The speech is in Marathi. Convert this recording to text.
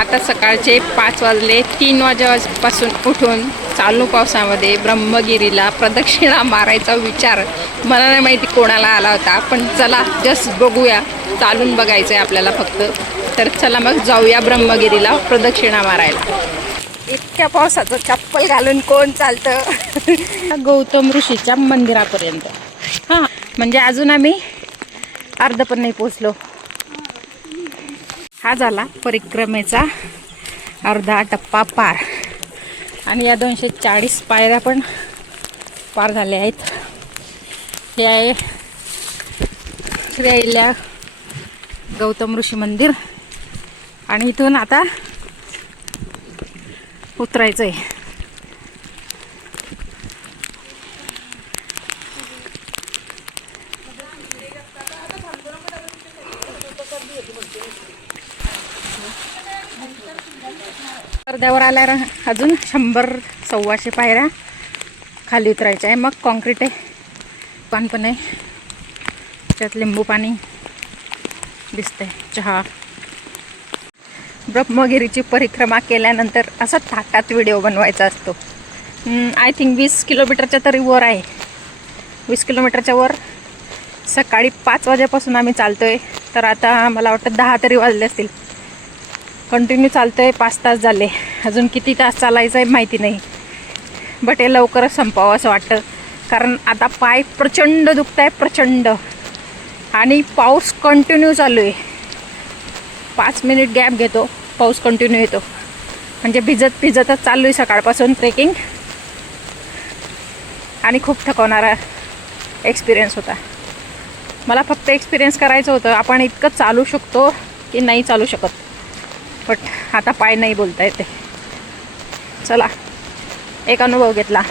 आता सकाळचे 5 वाजले. 3 वाजेपासून उठून चालू पावसामध्ये ब्रह्मगिरीला प्रदक्षिणा मारायचा विचार मला नाही माहिती कोणाला आला होता, पण चला जस्ट बघूया. चालून बघायचं आहे आपल्याला फक्त. तर चला मग जाऊया ब्रह्मगिरीला प्रदक्षिणा मारायला. इतक्या पावसाचं चप्पल घालून कोण चालतं गौतम ऋषीच्या मंदिरापर्यंत. हां, म्हणजे अजून आम्ही अर्ध पण नाही पोचलो. हा झाला परिक्रमेचा अर्धा टप्पा पार. आणि या 240 पायऱ्या पण पार झाल्या आहेत. हे आहे श्री अहिल्या गौतम ऋषी मंदिर. आणि इथून आता उतरायचं आहे. अर्ध्यावर आल्या अजून 100-125 पायऱ्या खाली उतरायच्या आहे. मग कॉन्क्रीट आहे, पान पण आहे, त्यात लिंबू पाणी दिसतंय, चहा. ब्रह्मगिरीची परिक्रमा केल्यानंतर असा थाटात व्हिडिओ बनवायचा असतो. आय थिंक 20 किलोमीटरच्या तरी वर आहे. 20 किलोमीटरच्या वर. सकाळी 5 वाजेपासून आम्ही चालतोय, तर आता मला वाटतं 10 तरी वाजले असतील. कंटिन्यू चालतोय, 5 तास झाले. अजून किती तास चालायचं आहे माहिती नाही, बट हे लवकरच संपावं असं वाटतं. कारण आता पाय प्रचंड दुखत आहे, प्रचंड. आणि पाऊस कंटिन्यू चालू आहे. 5 मिनिट गॅप घेतो, पाऊस कंटिन्यू येतो. म्हणजे भिजतच चालू आहे सकाळपासून ट्रेकिंग. आणि खूप थकवणारा एक्सपिरियन्स होता. मला फक्त एक्सपिरियन्स करायचं होतं, आपण इतकं चालू शकतो की नाही चालू शकत. बट आता पाय नाही बोलता येते. चला, एक अनुभव घेतला.